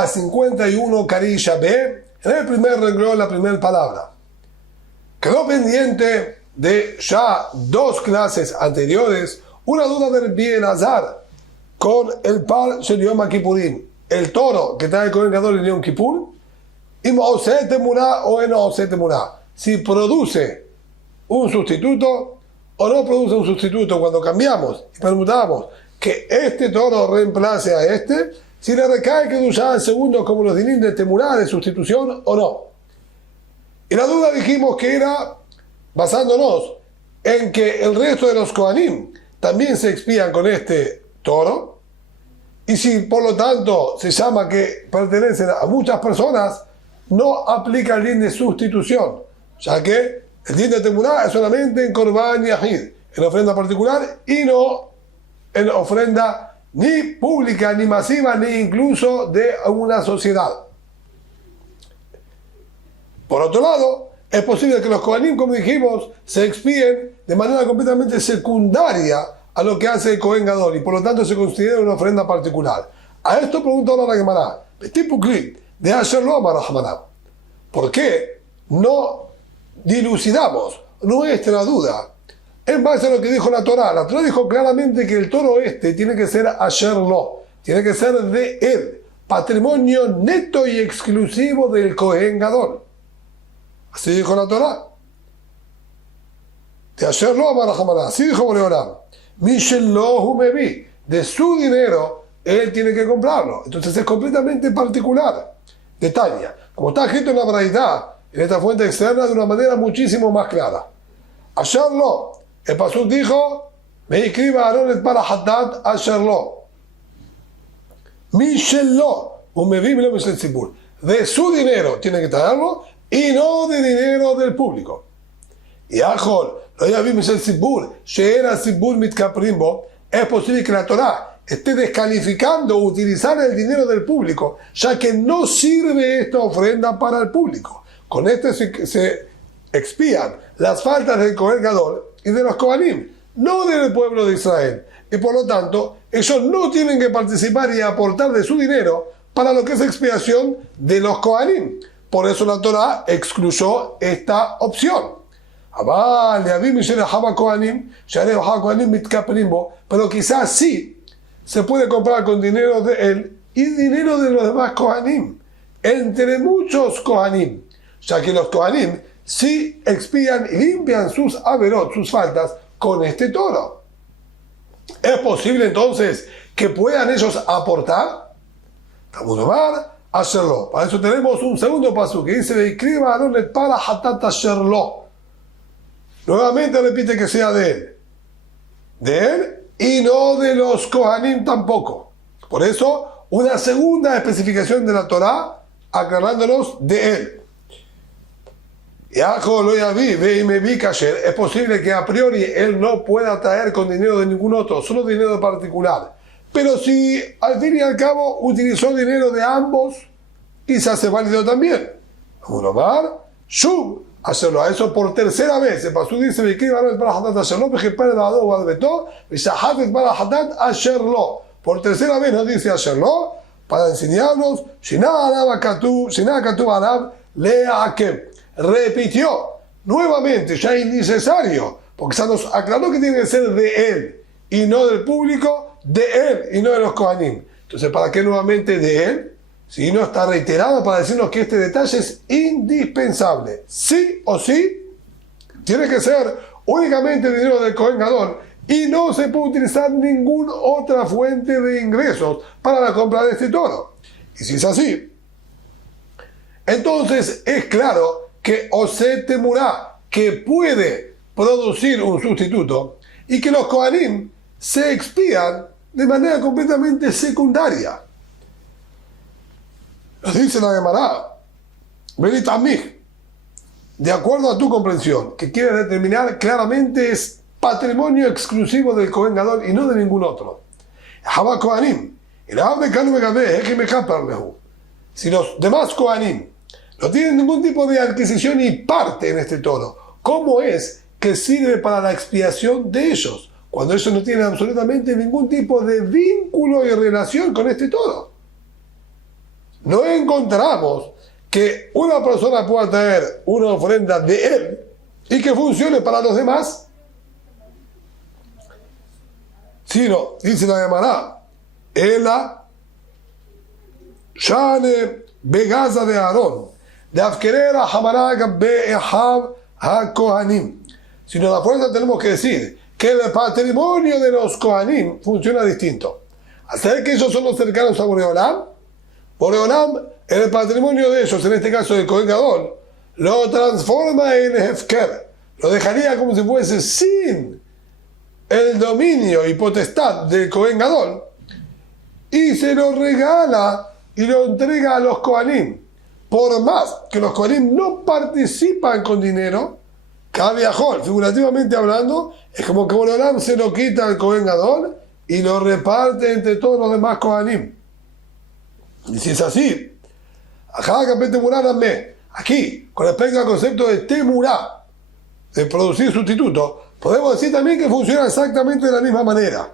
página 51, Carilla B, en el primer renglón, la primera palabra. Quedó pendiente de ya dos clases anteriores una duda del Bielazar con el par Shel Yom Kippurim, el toro que trae el Kohen Gadol en Yom Kippur, y Ose Temurá o en Ose Temurá, si produce un sustituto o no produce un sustituto. Cuando cambiamos y preguntamos que este toro reemplace a este, si le recae que usaba el segundo como los dinim de Temurá, de sustitución o no. Y la duda dijimos que era basándonos en que el resto de los Kohanim también se expían con este toro, y si por lo tanto se llama que pertenecen a muchas personas, no aplica el din de sustitución, ya que el din de Temurá es solamente en Korban Yahid, en ofrenda particular, y no en ofrenda ni pública, ni masiva, ni incluso de una sociedad. Por otro lado, es posible que los Kohanim, como dijimos, se expíen de manera completamente secundaria a lo que hace el Kohen Gadol, y por lo tanto se considera una ofrenda particular. A esto pregunta ahora la Gemara, de Asher Lo Amar Rahmaná, ¿por qué no dilucidamos nuestra duda en base a lo que dijo la Torá? La Torá dijo claramente que el toro este tiene que ser Asher Lo, tiene que ser de él, patrimonio neto y exclusivo del Kohen Gadol. Así dijo la Torá. De Asher Lo Amar Rahmaná, así dijo Boreolam. Mishel Lo Hu Mevi, de su dinero él tiene que comprarlo. Entonces es completamente particular. Detalle, como está escrito en la Braitá, en esta fuente externa, de una manera muchísimo más clara. Asher Lo, el pasuk dijo, me escriba Aaron et para Haddad Asher Lo. Mishel Lo Hu Mevi Milo Mishel Tzibur, de su dinero tiene que traerlo y no de dinero del público. Y Ajol, lo ya vimos el Sibur, Sheera Sibur Mitkaprimbo, es posible que la Torá esté descalificando utilizar el dinero del público, ya que no sirve esta ofrenda para el público. Con esto se expían las faltas del Kohen Gadol y de los Kohanim, no del pueblo de Israel. Y por lo tanto, ellos no tienen que participar y aportar de su dinero para lo que es expiación de los Kohanim. Por eso la Torá excluyó esta opción. Pero quizás sí se puede comprar con dinero de él y dinero de los demás Kohanim, entre muchos Kohanim, ya que los Kohanim sí expían y limpian sus averot, sus faltas, con este toro. ¿Es posible entonces que puedan ellos aportar? Hacerlo. Para eso tenemos un segundo paso que dice: escriba Aaron et para hatat asherlo. Nuevamente repite que sea de él y no de los Kohanim tampoco. Por eso, una segunda especificación de la Torá aclarándonos de él. Es posible que a priori él no pueda traer con dinero de ningún otro, solo dinero particular. Pero si al fin y al cabo utilizó dinero de ambos, quizás se válido también. Uno más, Shub, hacerlo a eso por tercera vez. El pasú dice: por tercera vez nos dice hacerlo para enseñarnos. Repitió nuevamente, ya innecesario, porque ya nos aclaró que tiene que ser de él y no del público, de él y no de los Kohanim. Entonces, ¿para qué nuevamente de él? Si no está reiterado para decirnos que este detalle es indispensable. Sí o sí, tiene que ser únicamente dinero del Kohen Gadol y no se puede utilizar ninguna otra fuente de ingresos para la compra de este toro. Y si es así, entonces es claro que Ose Temurá, que puede producir un sustituto, y que los Kohanim se expían de manera completamente secundaria. Nos dice la Gemara, Benitamich, de acuerdo a tu comprensión, que quiere determinar claramente es patrimonio exclusivo del Kohen Gadol y no de ningún otro. Si los demás Kohanim no tienen ningún tipo de adquisición y parte en este toro, ¿cómo es que sirve para la expiación de ellos, cuando ellos no tienen absolutamente ningún tipo de vínculo y relación con este toro? no encontramos que una persona pueda traer una ofrenda de él y que funcione para los demás, sino, dice la Gemara, Ela Shane Begaza de Aarón, de Afkerera Hamaraga Be'ehab HaKohanim. Sino la fuerza tenemos que decir que el patrimonio de los Kohanim funciona distinto. Hacer que ellos son los cercanos a Boreolam, el patrimonio de ellos, en este caso del Kohen Gadol, lo transforma en Hefker, lo dejaría como si fuese sin el dominio y potestad del Kohen Gadol, y se lo regala y lo entrega a los Kohanim. Por más que los Kohanim no participan con dinero, Kaviahol, figurativamente hablando, es como que Boreolam se lo quita al Kohen Gadol y lo reparte entre todos los demás Kohanim. Y si es así, aquí, con respecto al concepto de temurá, de producir sustituto, podemos decir también que funciona exactamente de la misma manera.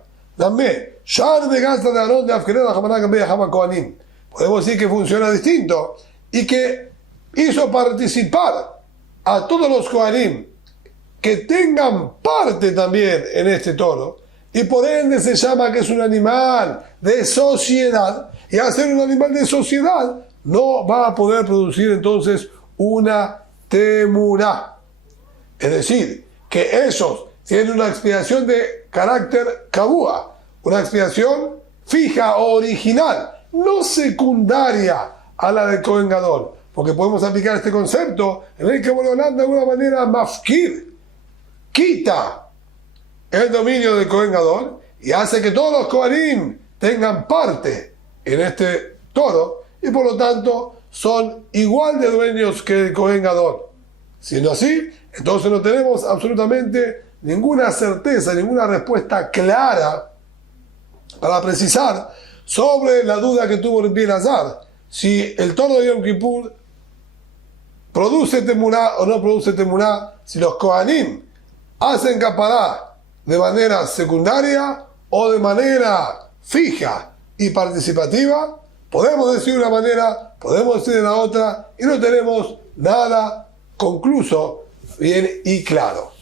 Podemos decir que funciona distinto y que hizo participar a todos los Kohanim que tengan parte también en este toro, y por ende se llama que es un animal de sociedad, y al ser un animal de sociedad no va a poder producir entonces una temurá. Es decir, que ellos tienen una expiación de carácter kabúa, una expiación fija o original, no secundaria a la del Kohen Gadol, porque podemos aplicar este concepto en el que Boreolam de alguna manera mafkir, quita el dominio del Kohen Gadol y hace que todos los Kohanim tengan parte en este toro y por lo tanto son igual de dueños que el Kohen Gadol. Siendo así, entonces no tenemos absolutamente ninguna certeza, ninguna respuesta clara para precisar sobre la duda que tuvo Rabbi Elazar, si el toro de Yom Kippur produce temurá o no produce temurá, si los Kohanim hacen capará de manera secundaria o de manera fija y participativa. Podemos decir de una manera, podemos decir de la otra, y no tenemos nada concluso, bien y claro.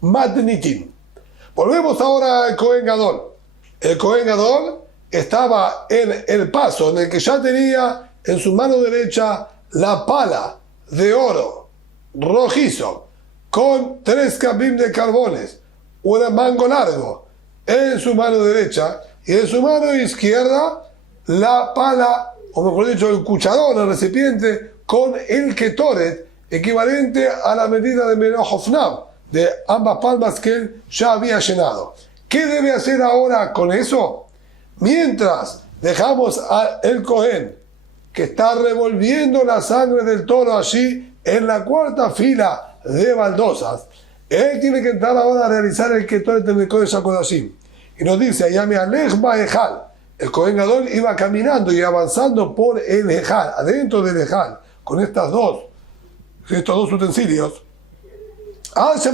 Matnitim. Volvemos ahora al Kohen Gadol. El Kohen Gadol estaba en el paso en el que ya tenía en su mano derecha la pala de oro rojizo con 3 kabim de carbones, un mango largo en su mano derecha, y en su mano izquierda la pala, o mejor dicho, el cucharón, el recipiente con el ketoret, equivalente a la medida de Menohofnam, de ambas palmas que él ya había llenado. ¿Qué debe hacer ahora con eso? Mientras dejamos al Cohen, que está revolviendo la sangre del toro allí en la cuarta fila de baldosas, él tiene que entrar ahora a realizar el ketoret en el Kodesh HaKodashim. Y nos dice, Ayame Alech Ba'ejal. El Kohen Gadol iba caminando y avanzando por el Ejal, adentro del Ejal, con estos dos utensilios, hasta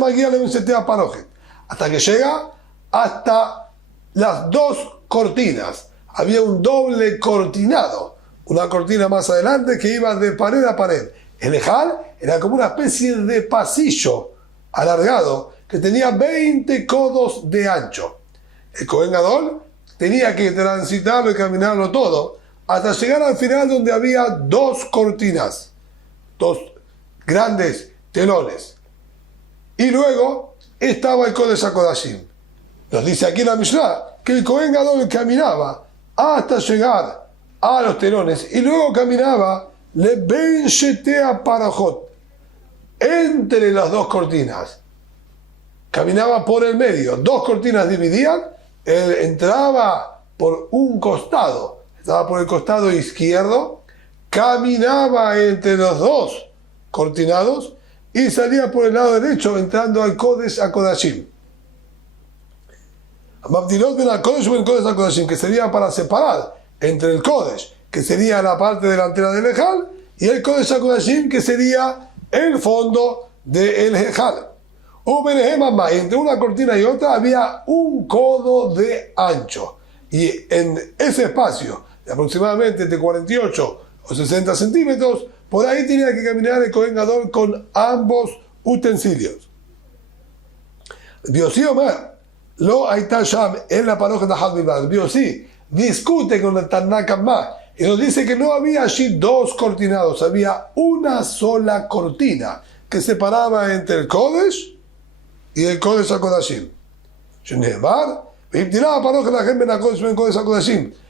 que llega hasta las 2 cortinas. Había un doble cortinado, una cortina más adelante que iba de pared a pared. El Ejal era como una especie de pasillo alargado que tenía 20 codos de ancho. El Kohen Gadol tenía que transitarlo y caminarlo todo hasta llegar al final, donde había 2 cortinas, 2 grandes telones, y luego estaba el Kodesh HaKodashim. Nos dice aquí la Mishnah que el Kohen Gadol caminaba hasta llegar a los telones y luego caminaba le ben shetea parajot, entre las 2 cortinas. Caminaba por el medio, 2 cortinas dividían, él entraba por un costado, estaba por el costado izquierdo, caminaba entre los 2 cortinados y salía por el lado derecho entrando al Kodesh HaKodashim. Mabdilot ben al-Kodesh ben Kodesh HaKodashim, que sería para separar entre el Kodesh, que sería la parte delantera del Ejal, y el Kodesh HaKodashim, que sería el fondo del Ejal. Entre una cortina y otra había un codo de ancho, y en ese espacio de aproximadamente entre 48 o 60 centímetros, por ahí tenía que caminar el Kohen Gadol con ambos utensilios. Biosí Omar, lo Aita Sham en la paroja de Hadbibad. Biosí discute con el Tanakama y nos dice que no había allí dos cortinados, había una sola cortina que separaba entre el Kodesh y el Kodesh HaKodashim.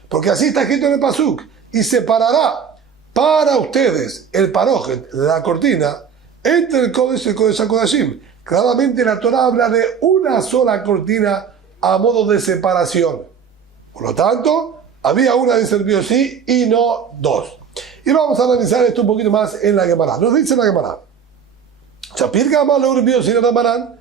Porque así está escrito en el Pasuk, y separará para ustedes el parojet, la cortina, entre el Kodesh y el Kodesh HaKodashim. Claramente la Torah habla de una sola cortina a modo de separación. Por lo tanto, había una de servicio sí y no dos. Y vamos a analizar esto un poquito más en la Gemara. Nos dice la Gemara, Shapir Gamal Urbiyo sin Ramarán,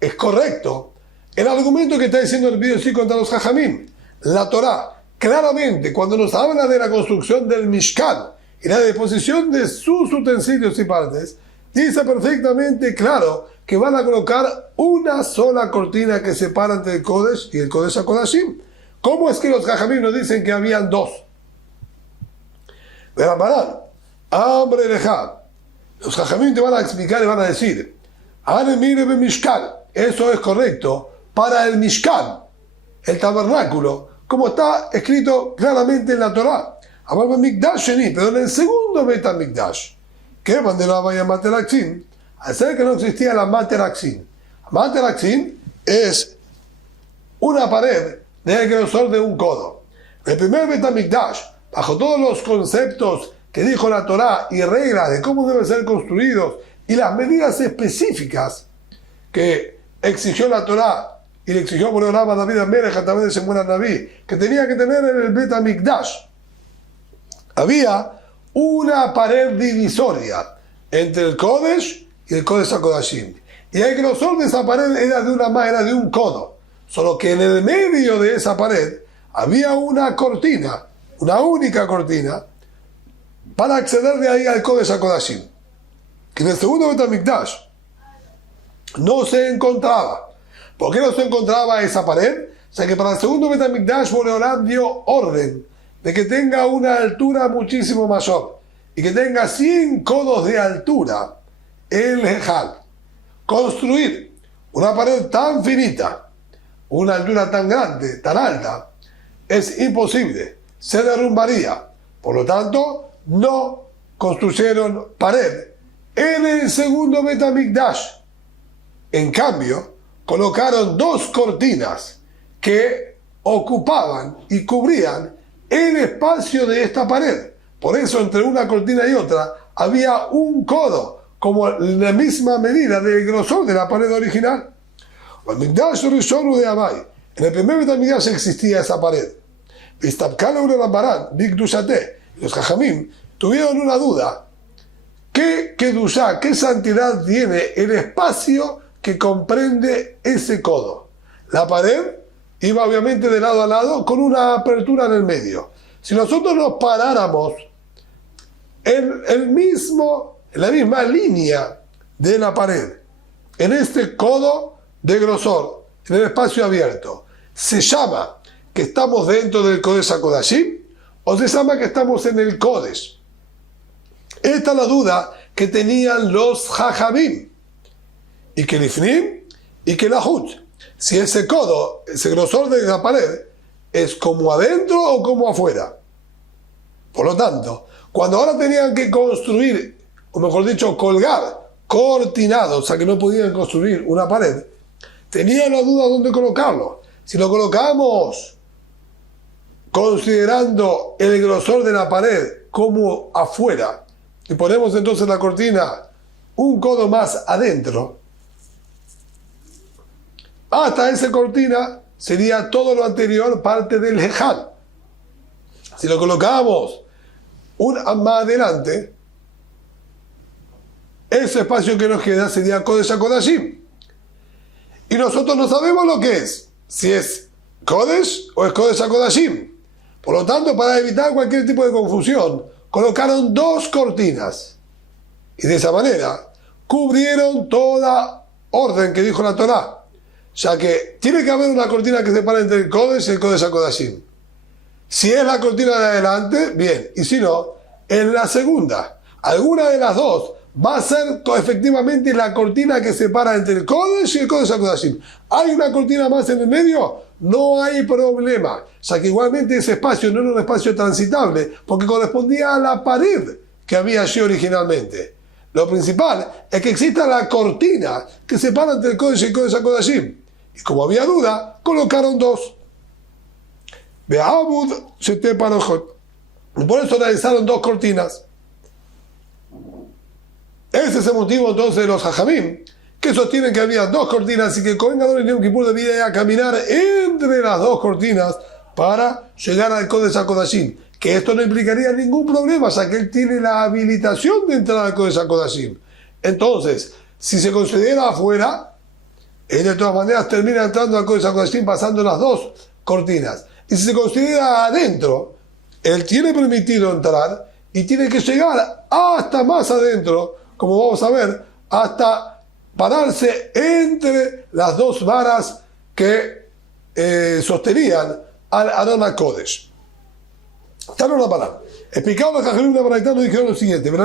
es correcto el argumento que está diciendo el Biosí contra los Jajamim. La Torah, claramente, cuando nos habla de la construcción del Mishkan y la disposición de sus utensilios y partes, dice perfectamente claro que van a colocar una sola cortina que separa entre el Kodesh y el Kodesh HaKodashim. ¿Cómo es que los Jajamim nos dicen que habían dos? Ramarán, hambre leja. Los Jajamim te van a explicar y van a decir, Anemire be Mishkan, eso es correcto, para el Mishkan, el tabernáculo, como está escrito claramente en la Torah. Pero en el segundo Bet HaMikdash, que cuando la vaya Materaxim, al ser que no existía la Materaxim. Materaxim es una pared del grosor de un codo. El primer Bet HaMikdash, bajo todos los conceptos que dijo la Torah y reglas de cómo deben ser construidos y las medidas específicas que exigió la Torah y le exigió por el Rama David Amelech a través de Shemuel Naví, que tenía que tener en el Bet HaMikdash, había una pared divisoria entre el Kodesh y el Kodesh HaKodashim. Y el grosor de esa pared era de un codo. Solo que en el medio de esa pared había una cortina, una única cortina, para acceder de ahí al Kodesh HaKodashim. Que en el segundo Bet HaMikdash no se encontraba. ¿Por qué no se encontraba esa pared? O sea que para el segundo Bet HaMikdash Boreolam dio orden de que tenga una altura muchísimo mayor y que tenga 100 codos de altura el Hejal. Construir una pared tan finita, una altura tan grande, tan alta, es imposible, se derrumbaría. Por lo tanto, no construyeron pared en el segundo Bet HaMikdash. En cambio, colocaron dos cortinas que ocupaban y cubrían el espacio de esta pared. Por eso entre una cortina y otra había un codo, como la misma medida del grosor de la pared original. En el primer Bet HaMikdash existía esa pared. Los Jajamim tuvieron una duda. ¿Qué kedushá, qué santidad tiene el espacio que comprende ese codo? La pared iba obviamente de lado a lado con una apertura en el medio. Si nosotros nos paráramos en la misma línea de la pared, en este codo de grosor, en el espacio abierto, ¿se llama que estamos dentro del Kodesh HaKodashim o se llama que estamos en el Kodesh? Esta es la duda que tenían los Jajamim. Y que Lifnim y que Lahut. Si ese codo, ese grosor de la pared, es como adentro o como afuera. Por lo tanto, cuando ahora tenían que construir, o mejor dicho, colgar cortinados, o sea que no podían construir una pared, tenían la duda dónde colocarlo. Si lo colocamos considerando el grosor de la pared como afuera, y ponemos entonces la cortina un codo más adentro, hasta esa cortina sería todo lo anterior parte del Hejal. Si lo colocamos un más adelante, ese espacio que nos queda sería Kodesh HaKodashim. Y nosotros no sabemos lo que es, si es Kodesh o es Kodesh HaKodashim. Por lo tanto, para evitar cualquier tipo de confusión, colocaron dos cortinas. Y de esa manera cubrieron toda orden que dijo la Torah. Ya que tiene que haber una cortina que separe entre el Kodesh y el Kodesh HaKodashim. Si es la cortina de adelante, bien. Y si no, en la segunda. Alguna de las dos va a ser efectivamente la cortina que separa entre el Kodesh y el Kodesh HaKodashim. ¿Hay una cortina más en el medio? No hay problema. O sea que igualmente ese espacio no era un espacio transitable porque correspondía a la pared que había allí originalmente. Lo principal es que exista la cortina que separa entre el Kodesh y el Kodesh HaKodashim. Y como había duda, colocaron dos. Be'abud shete parojot. Por eso realizaron dos cortinas. Ese es el motivo entonces de los Jajamim, que sostienen que había dos cortinas y que el Kohen Gadol en Yom Kippur debía caminar entre las dos cortinas para llegar al Kodesh HaKodashim. Que esto no implicaría ningún problema, ya que él tiene la habilitación de entrar al Kodesh HaKodashim. Entonces, si se considera afuera, él de todas maneras termina entrando al Kodesh HaKodashim pasando las dos cortinas. Y si se considera adentro, él tiene permitido entrar y tiene que llegar hasta más adentro, como vamos a ver, hasta pararse entre las dos varas que sostenían al Aron HaKodesh. Claro, una palabra. Explicado los Jajamim de Baraitá, nos dijeron lo siguiente: el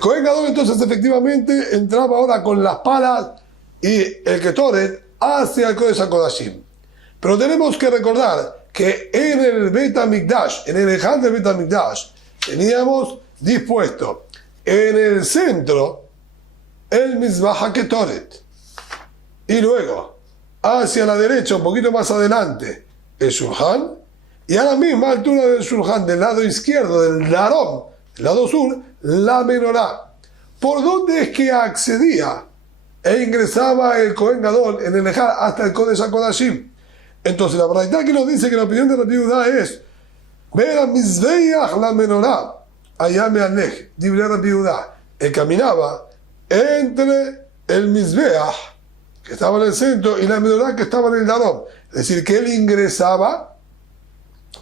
Kohen Gadol entonces efectivamente entraba ahora con las palas y el Ketoret hacia el Kodesh HaKodashim. Pero tenemos que recordar que en el Beit HaMikdash, en el Ejal del Beit HaMikdash, teníamos dispuesto en el centro el Mizbah HaKetoret y luego hacia la derecha, un poquito más adelante, el Shulchan, y a la misma altura del Shulchan, del lado izquierdo, del Darom, del lado sur, la Menorá. ¿Por dónde es que accedía e ingresaba el Kohen Gadol en el Ejal hasta el Kodesh HaKodashim? Entonces la verdad que nos dice que la opinión de Rabbi Yehuda es ver a Mizbeach la Menorá, allá me alej, dice Rabbi Yehuda. Él caminaba entre el Mizbeach, que estaba en el centro, y la Menorá, que estaba en el Darom. Es decir, que él ingresaba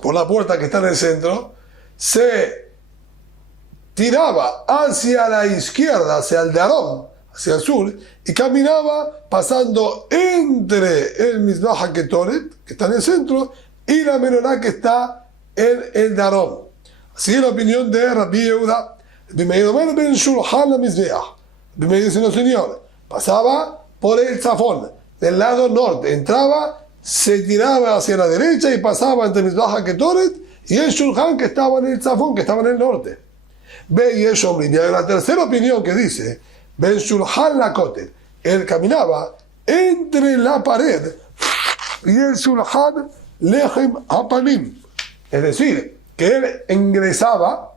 por la puerta que está en el centro, se tiraba hacia la izquierda, hacia el Darom, hacia el sur, y caminaba pasando entre el Mizbah HaKetoret, que está en el centro, y la Menorá, que está en el Darom. Así es la opinión de Rabbi Yehuda. Bimeir ben Shulchan la Mizbeach. Bimeir dice: no señor, pasaba por el Tzafón, del lado norte, entraba, se tiraba hacia la derecha y pasaba entre el Mizbah HaKetoret y el Shulchan, que estaba en el Tzafón, que estaba en el norte. Ve y el Shomrim. Y la tercera opinión que dice: Ben Shulchan la Kotel, él caminaba entre la pared y el Shulchan Lechem Hapanim. Es decir, que él ingresaba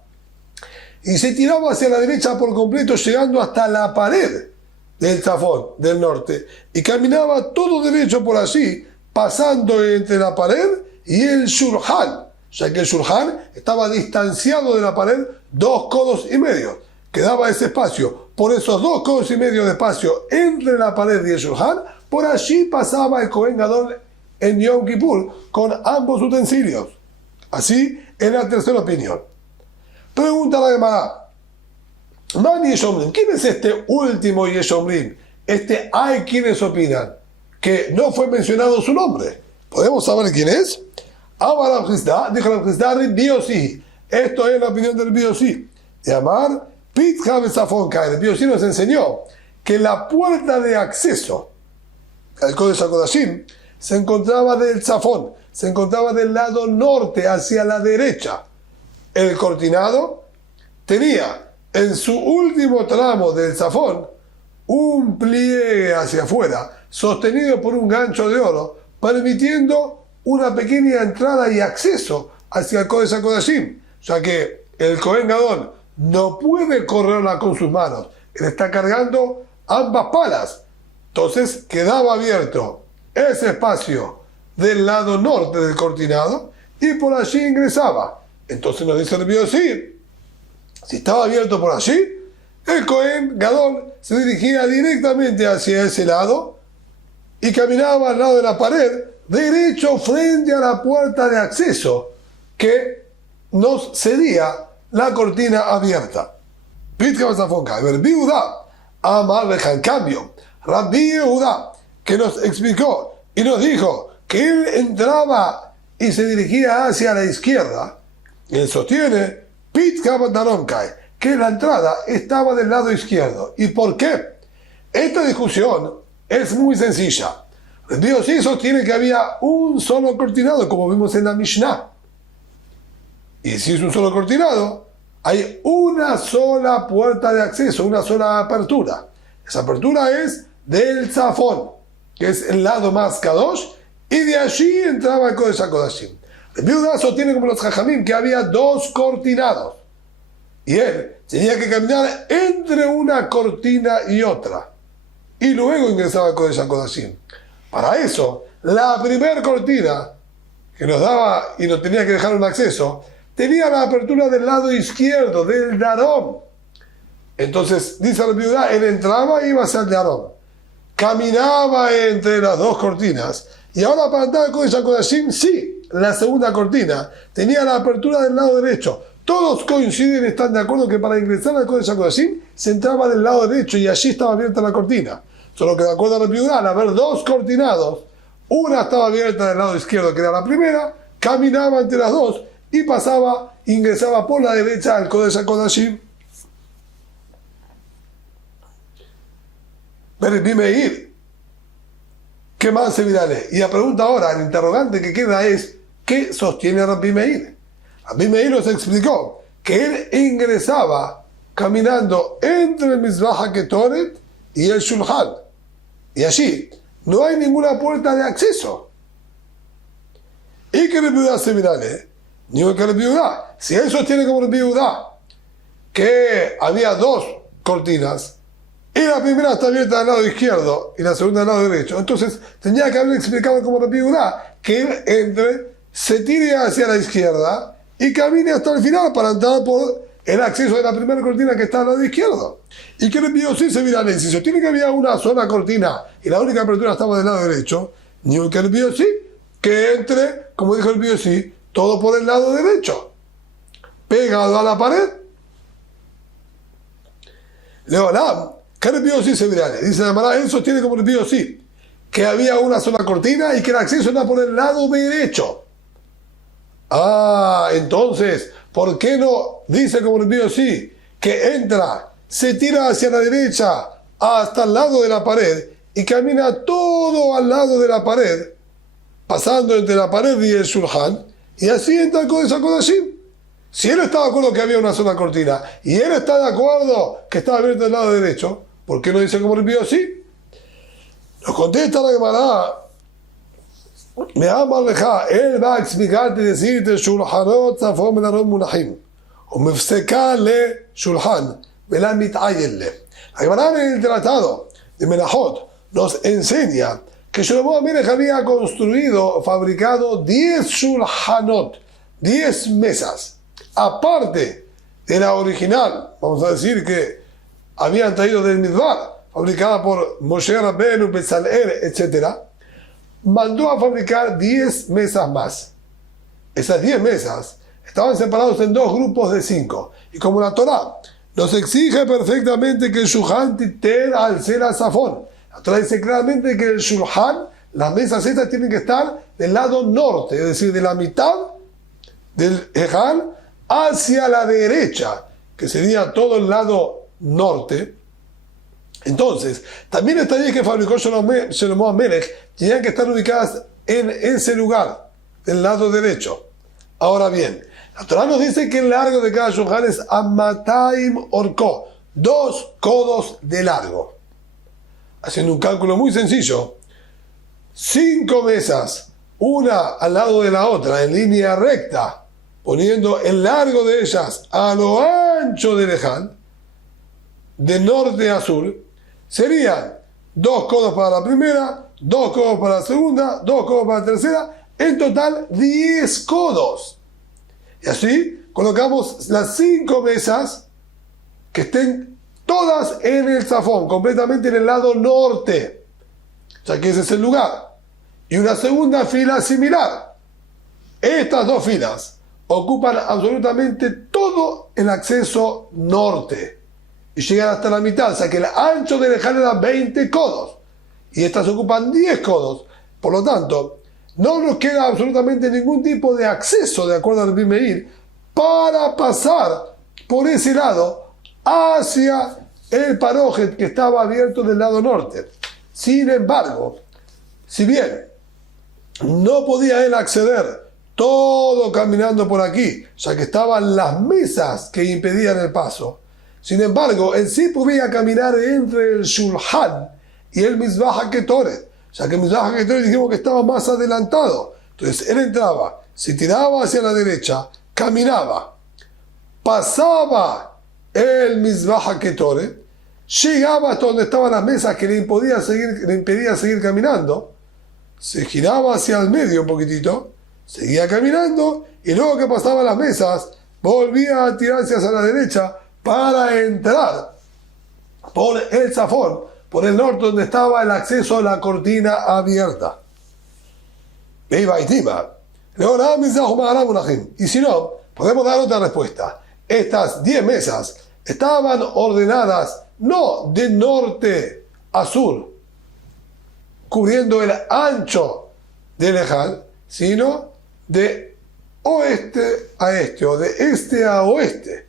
y se tiraba hacia la derecha por completo, llegando hasta la pared del Tzafón, del norte, y caminaba todo derecho por allí, pasando entre la pared y el Shulchan, ya que el Shulchan estaba distanciado de la pared 2 codos y medio. Quedaba ese espacio. Por esos 2 codos y medio de espacio entre la pared y el Shulchan, por allí pasaba el Kohen Gadol en Yom Kippur con ambos utensilios. Así es la tercera opinión. Pregunta la Gemara: Man Yeshomrim, ¿quién es este último Yeshomrim? Hay quienes opinan que no fue mencionado su nombre. ¿Podemos saber quién es? Amar Abjizda, dijo Abjizda, Biosi. Esto es la opinión del Biosi. De Amar Pitja Besafon Kai. El Biosi nos enseñó que la puerta de acceso al Kodesh HaKodashim se encontraba del Tzafón, se encontraba del lado norte hacia la derecha. El cortinado tenía en su último tramo del Tzafón un pliegue hacia afuera, sostenido por un gancho de oro, permitiendo una pequeña entrada y acceso hacia el Kodesh HaKodashim. O sea que el Kohen Gadol no puede correrla con sus manos. Él está cargando ambas palas. Entonces quedaba abierto ese espacio del lado norte del cortinado y por allí ingresaba. Entonces nos dice el Biosi, si estaba abierto por allí, el Kohen Gadol se dirigía directamente hacia ese lado y caminaba al lado de la pared, derecho frente a la puerta de acceso que nos cedía la cortina abierta. Rabbi Yehuda, Amar en cambio, Rabbi Yehuda, que nos explicó y nos dijo que él entraba y se dirigía hacia la izquierda. Él sostiene, Pit Kabandaronkai, que la entrada estaba del lado izquierdo. ¿Y por qué? Esta discusión es muy sencilla. Rabbi Yossi sostiene que había un solo cortinado, como vimos en la Mishnah. Y si es un solo cortinado, hay una sola puerta de acceso, una sola apertura. Esa apertura es del Zafón, que es el lado más Kadosh, y de allí entraba el Kodesh HaKodashim. Rabbi Yehuda sostiene como los Jajamim que había dos cortinados. Y él tenía que caminar entre una cortina y otra. Y luego ingresaba al Kodesh HaKodashim. Para eso, la primera cortina que nos daba y nos tenía que dejar un acceso, tenía la apertura del lado izquierdo, del Darón. Entonces, dice la viuda, él entraba y iba hacia el Darón. Caminaba entre las dos cortinas. Y ahora para entrar al Kodesh HaKodashim, sí, la segunda cortina tenía la apertura del lado derecho. Todos coinciden, están de acuerdo que para ingresar al Kodesh HaKodashim se entraba del lado derecho y allí estaba abierta la cortina. Solo que de acuerdo a la viuda, al haber dos cortinados, una estaba abierta del lado izquierdo, que era la primera, caminaba entre las dos y pasaba, ingresaba por la derecha al Kodesh HaKodashim. Rabbi Meir, ¿qué más se virale? Y la pregunta ahora, el interrogante que queda es, ¿qué sostiene Rabbi Meir? Rabbi Meir nos explicó que él ingresaba caminando entre el Mizrach HaKetoret y el Shulchan. Y allí no hay ninguna puerta de acceso. Y que Rabbi Yehuda se virale, digo que Rabbi Yehuda, si él sostiene como Rabbi Yehuda que había dos cortinas, y la primera está abierta del lado izquierdo y la segunda del lado derecho, entonces tenía que haber explicado como Rabbi Yehuda que él entre, se tire hacia la izquierda y camine hasta el final para entrar por el acceso de la primera cortina que está al lado izquierdo. Y que Rabbi Yossi se virale, si sostiene que había una sola cortina y la única apertura estaba del lado derecho, ni que Rabbi Yossi que entre, como dijo Rabbi Yossi, todo por el lado derecho, pegado a la pared. Leolam, que Rabbi Yossi se virale, dice la Gemara, él sostiene como Rabbi Yossi que había una sola cortina y que el acceso era por el lado derecho. Entonces, ¿por qué no dice como Rabbi Yossi que entra, se tira hacia la derecha hasta el lado de la pared y camina todo al lado de la pared, pasando entre la pared y el Shulchan, y así entra el Kodesh HaKodashim? Si él está de acuerdo que había una sola cortina y él está de acuerdo que estaba abierto del lado derecho, ¿por qué no dice como Rabbi Yossi? Nos contesta la Gemara, me ama leja, él va a explicarte y decirte Shulchanot Zafon Benaron Munahim ומפסקה לשולחן ולא מתעיין לה. La Gemara en el tratado de Menachot nos enseña que Shlomo Amelech había construido, fabricado 10 shulhanot, 10 mesas, aparte de la original, vamos a decir que habían traído del Midbar, fabricada por Moshe Rabbeinu, Bezalel, etc. Mandó a fabricar 10 mesas más. Esas 10 mesas estaban separados en dos grupos de 5. Y como la Torah nos exige perfectamente que el Shulchan titer al ser al Zafón, la Torah dice claramente que el Shulchan, las mesas estas tienen que estar del lado norte, es decir, de la mitad del Ejal hacia la derecha, que sería todo el lado norte. Entonces, también estas 10 que fabricó Shlomo Amelech tenían que estar ubicadas en ese lugar, del lado derecho. Ahora bien, la Torah nos dice que el largo de cada shulchan es Amataim Orko, 2 codos de largo. Haciendo un cálculo muy sencillo, 5 mesas, una al lado de la otra, en línea recta, poniendo el largo de ellas a lo ancho del Ejal, de norte a sur, serían 2 codos para la primera, 2 codos para la segunda, 2 codos para la tercera, en total 10 codos. Y así colocamos las 5 mesas que estén todas en el Zafón, completamente en el lado norte, ya que ese es el lugar. Y una segunda fila similar. Estas 2 filas ocupan absolutamente todo el acceso norte y llegan hasta la mitad, o sea que el ancho del Ejal era 20 codos y estas ocupan 10 codos. Por lo tanto, no nos queda absolutamente ningún tipo de acceso, de acuerdo al Rabbi Meir, para pasar por ese lado hacia el parojet que estaba abierto del lado norte. Sin embargo, si bien no podía él acceder todo caminando por aquí, ya que estaban las mesas que impedían el paso, sin embargo, él sí podía caminar entre el Shulhan y el Mizbah HaKetoret, ya que el Mizbah HaKetoret dijimos que estaba más adelantado. Entonces él entraba, se tiraba hacia la derecha, caminaba, pasaba el Mizbah HaKetoret, llegaba hasta donde estaban las mesas que le impedía seguir caminando, se giraba hacia el medio un poquitito, seguía caminando y luego que pasaba las mesas volvía a tirarse hacia la derecha para entrar por el Zafón, por el norte donde estaba el acceso a la cortina abierta. Y si no, podemos dar otra respuesta. Estas 10 mesas estaban ordenadas no de norte a sur, cubriendo el ancho del Ejal, sino de oeste a este o de este a oeste,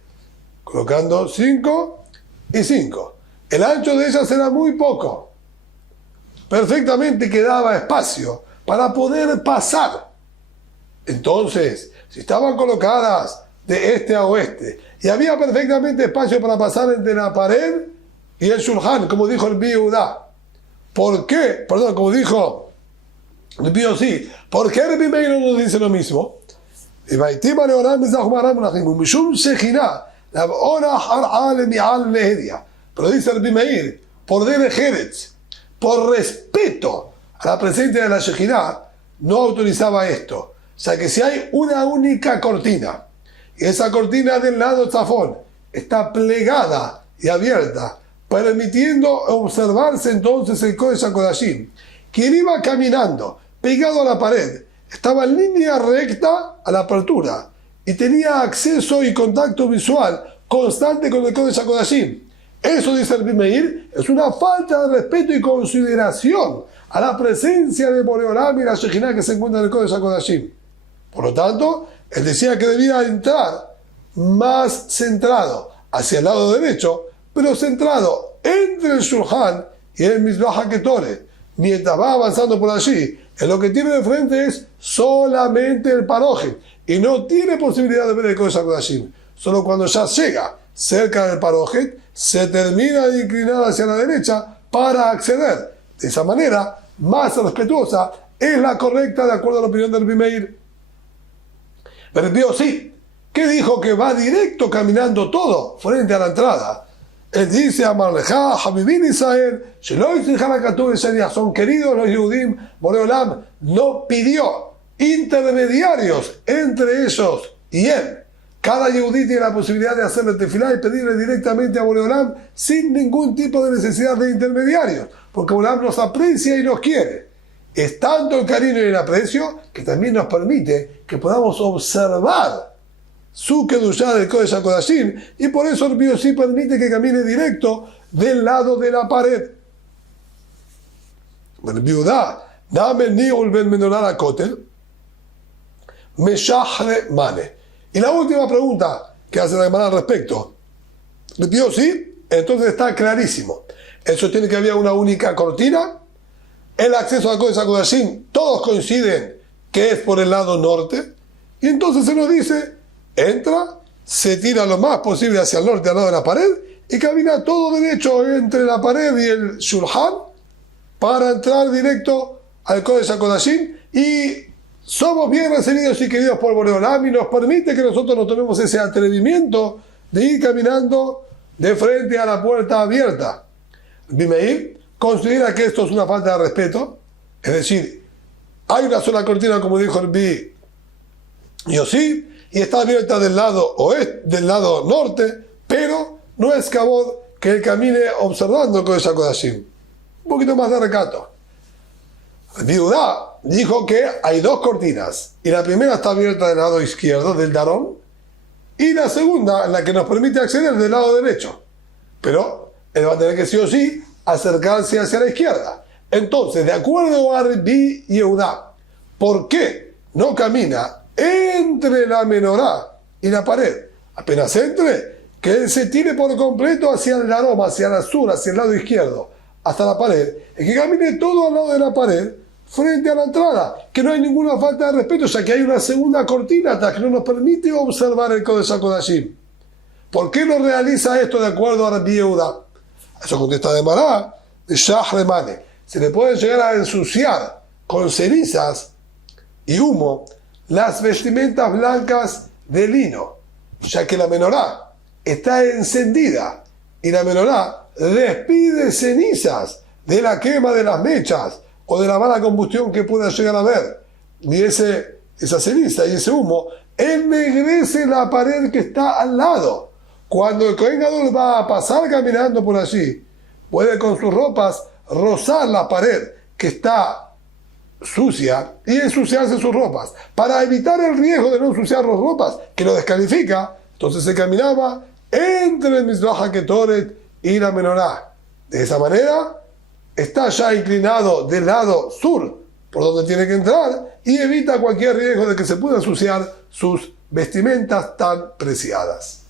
colocando 5 y 5. El ancho de ellas era muy poco. Perfectamente quedaba espacio para poder pasar. Entonces, si estaban colocadas de este a oeste y había perfectamente espacio para pasar entre la pared y el Shulhan, como dijo el Biudá, ¿por qué? Perdón, como dijo el Biosí, ¿por qué el Bimeir no nos dice lo mismo? Pero dice el Bimeir, por Derech Eretz, por respeto a la presencia de la Shejinah, no autorizaba esto. O sea que si hay una única cortina, y esa cortina del lado Zafón está plegada y abierta, permitiendo observarse entonces el Kodesh HaKodashim, quien iba caminando pegado a la pared, estaba en línea recta a la apertura y tenía acceso y contacto visual constante con el Kodesh HaKodashim. Eso, dice el Bimeir, es una falta de respeto y consideración a la presencia de Boreolam y la Shejinah que se encuentra en el Kodesh HaKodashim. Por lo tanto, él decía que debía entrar más centrado hacia el lado derecho, pero centrado entre el Shulhan y el Mizbah HaKetoret. Mientras va avanzando por allí, en lo que tiene de frente es solamente el parojet y no tiene posibilidad de ver el Kodesh HaKodashim. Solo cuando ya llega cerca del parojet, se termina de inclinar hacia la derecha para acceder. De esa manera, más respetuosa, es la correcta de acuerdo a la opinión del Bimeir. Pero el Biosí, que dijo que va directo caminando todo frente a la entrada. Él dice a Marlejá, Habibin Israel, son queridos los Yehudim, Boreolam no pidió intermediarios entre ellos y él. Cada Yehudí tiene la posibilidad de hacerle tefilá y pedirle directamente a Boreolam sin ningún tipo de necesidad de intermediarios, porque Boreolam nos aprecia y nos quiere. Es tanto el cariño y el aprecio que también nos permite que podamos observar su Kedushá del Kodesh HaKodashim, y por eso el Biosí permite que camine directo del lado de la pared. El Biudá, dame niul ben menorá a kotel, meshachre mane. Y la última pregunta que hace la Gemara al respecto. El Biosí, entonces está clarísimo. Él sostiene que había una única cortina. El acceso al Kodesh HaKodashim, todos coinciden que es por el lado norte. Y entonces se nos dice, entra, se tira lo más posible hacia el norte al lado de la pared y camina todo derecho entre la pared y el Shulhan para entrar directo al Kodesh HaKodashim, y somos bien recibidos y queridos por Boreolam y nos permite que nosotros nos tomemos ese atrevimiento de ir caminando de frente a la puerta abierta. Bimeir considera que esto es una falta de respeto, es decir, hay una sola cortina como dijo el Bi Yossi, y está abierta del lado oeste, del lado norte, pero no es cabod que él camine observando el Kodesh HaKodashim. Un poquito más de recato. El Biudá dijo que hay dos cortinas, y la primera está abierta del lado izquierdo, del Darón, y la segunda, la que nos permite acceder, del lado derecho. Pero él va a tener que sí o sí acercarse hacia la izquierda. Entonces, de acuerdo a Rabbi Yehuda, ¿Por qué no camina entre la menorá y la pared? Apenas entre, que él se tire por completo hacia el aroma, hacia el sur, hacia el lado izquierdo, hasta la pared, y que camine todo al lado de la pared, frente a la entrada, que no hay ninguna falta de respeto, ya que hay una segunda cortina atrás que no nos permite observar el Kodesh HaKodashim. ¿Por qué no realiza esto de acuerdo a Rabbi Yehuda? Eso contesta de Mará, de Shah Remane. Se le puede llegar a ensuciar con cenizas y humo las vestimentas blancas de lino, ya que la menorá está encendida y la menorá despide cenizas de la quema de las mechas o de la mala combustión que pueda llegar a haber. Y esa ceniza y ese humo ennegrece la pared que está al lado. Cuando el Kohen Gadol va a pasar caminando por allí, puede con sus ropas rozar la pared que está sucia y ensuciarse sus ropas. Para evitar el riesgo de no ensuciar las ropas, que lo descalifica, entonces se caminaba entre el Mizbeach HaKetoret y la menorá. De esa manera, está ya inclinado del lado sur, por donde tiene que entrar, y evita cualquier riesgo de que se pueda ensuciar sus vestimentas tan preciadas.